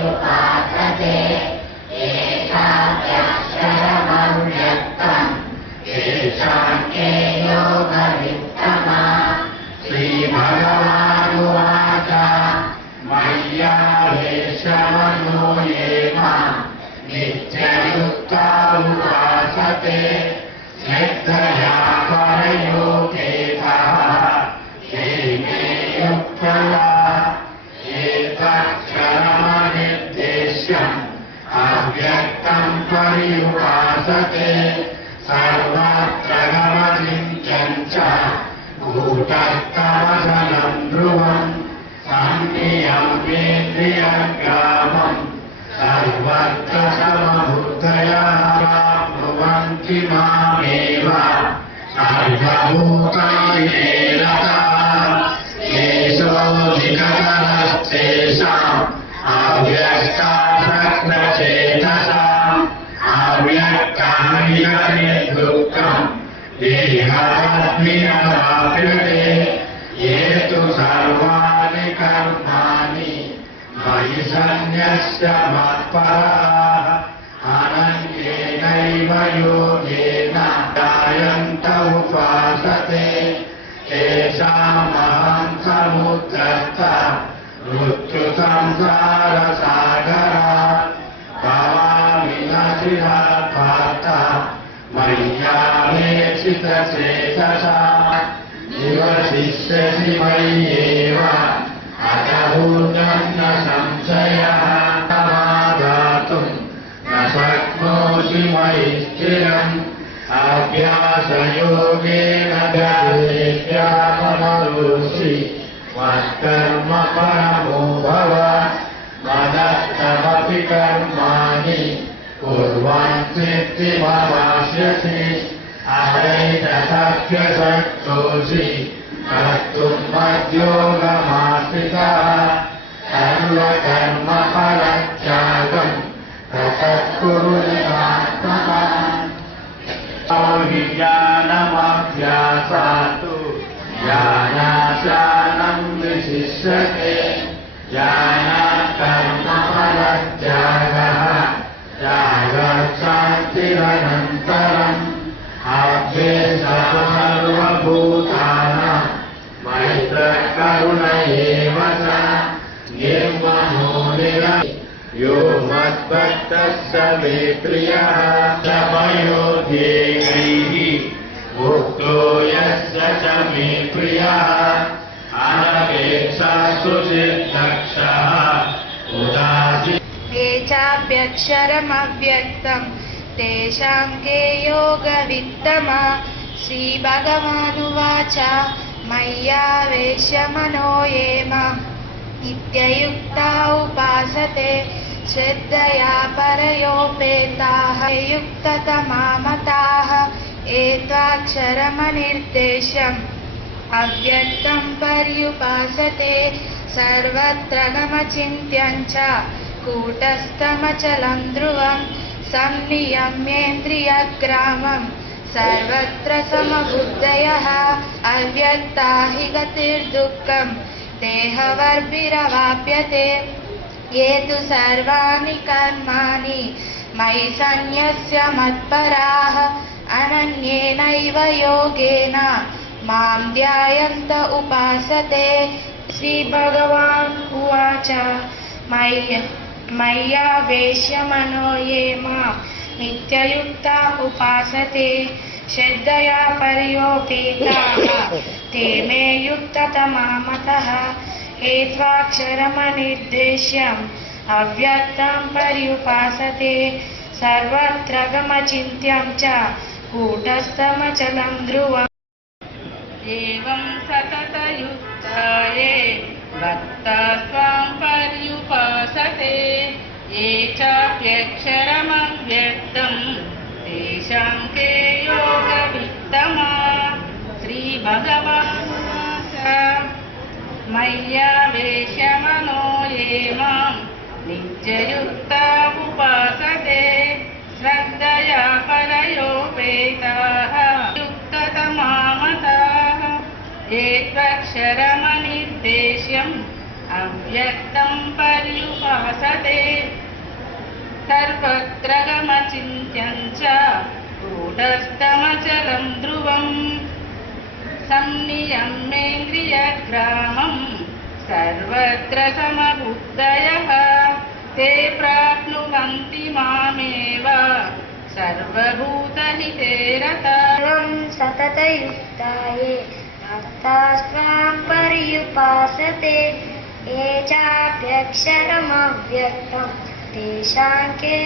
पर्युपासते येषाप्यक्षरमव्यक्तम् तेषाङ्के योगवित्तमा। श्रीभगवानुवाच मय्यावेशमनो ये मां नित्ययुक्ता उपासते श्रद्धया परयोपेतः ते मे युक्तया। एतक्षरमनिर्देश्यम् अव्यक्तं पर्युपासते सर्वत्र गमचिन्त्यं च कूटस्थमचलं ध्रुवम् संनियम्येन्द्रियग्रामम् सर्वत्र समबुद्धयः प्राप्नुवन्ति मामेव सर्वभूतानि रताः। येषोऽधिकतरस्तेषाम् अव्यक्ताप्रज्ञचेतसाम् अव्यक्तानि दुःखम् देहात्मिनवाप्यते। ये तु सर्वाणि कर्माणि मयि सन्न्यस्य मत्पराः अनन्येनैव योगेन ध्यायन्त उपासते तेषामहं समुद्धर्तः मृत्युसंसारसागरात् भवामि न चिरात् मय्यावेशितचेतसा निवसिष्यसि मय्येव अजभूतं न संशयः। समादातुं न शक्नोषि मयि स्थिरम् अभ्यासयोगेन गतेऽप्यमरोषि मत्कर्म परमो भव। मदर्थमपि कर्माणि कुर्वन् सिद्धिमवाप्स्यसि अनैतशक्यशक्तोषि कर्तुं मद्योगमाश्रितः। सर्वकर्मफलत्यागं ततः हि ज्ञानमभ्यासात् ज्ञानाशानं विशिष्यते। ज्ञानात् कर्मफलत्यागः त्यागशान्तिरनन्तरम् अभ्येषः सर्वभूतानां मैत्रकरुण एव च निर्ममो यो मद्भक्तः स मे प्रियः। समयोध्यैः मुक्तो यस्य च मे प्रियः अनपेक्षासु सिद्धक्षः उदासी। ये चाप्यक्षरमव्यक्तं तेषां के योगवित्तमा। श्रीभगवानुवाच मय्यावेश्य मनो ये मां नित्ययुक्ता उपासते श्रद्धया परयोपेताः युक्ततमा मताः। एत्वाक्षरमनिर्देश्यम् अव्यक्तं पर्युपासते सर्वत्र गमचिन्त्यं च कूटस्थमचलं ध्रुवम् संनियम्येन्द्रियग्रामम् सर्वत्र समबुद्धयः अव्यक्ता हि गतिर्दुःखम् देहवर्भिरवाप्यते। ये तु सर्वाणि कर्माणि मयि सन्न्यस्य मत्पराः अनन्येनैव योगेन मां ध्यायन्त उपासते। श्रीभगवान् उवाच मय्यावेश्य मनो ये मां नित्ययुक्ता उपासते श्रद्धया पर्योपेताः ते मे युक्ततमा मतः। एत्वाक्षरमनिर्देश्यम् अव्यक्तं पर्युपासते सर्वत्र गमचिन्त्यं च कूटस्थमचलं ध्रुवम्। एवं सततयुक्ता ये भक्ताः त्वां पर्युपासते ये चाप्यक्षरमव्यक्तं तेषां के योगवित्तमा। श्रीभगवानुवाच मय्यावेश्य मनो ये मां नित्ययुक्ता उपासते श्रद्धया परयोपेताः युक्ततमा मताः। एत्वक्षरमनिर्देश्यम् अव्यक्तं पर्युपासते उपासते सर्वत्र गमचिन्त्यं च कूटस्थमचलं ध्रुवम् संनियम्येन्द्रियग्रामं सर्वत्र समबुद्धयः ते प्राप्नुवन्ति मामेव सर्वभूतहिते रताः सततयुक्ताये भक्तास्त्वां पर्युपासते ये चाप्यक्षरमव्यक्तं तेषां के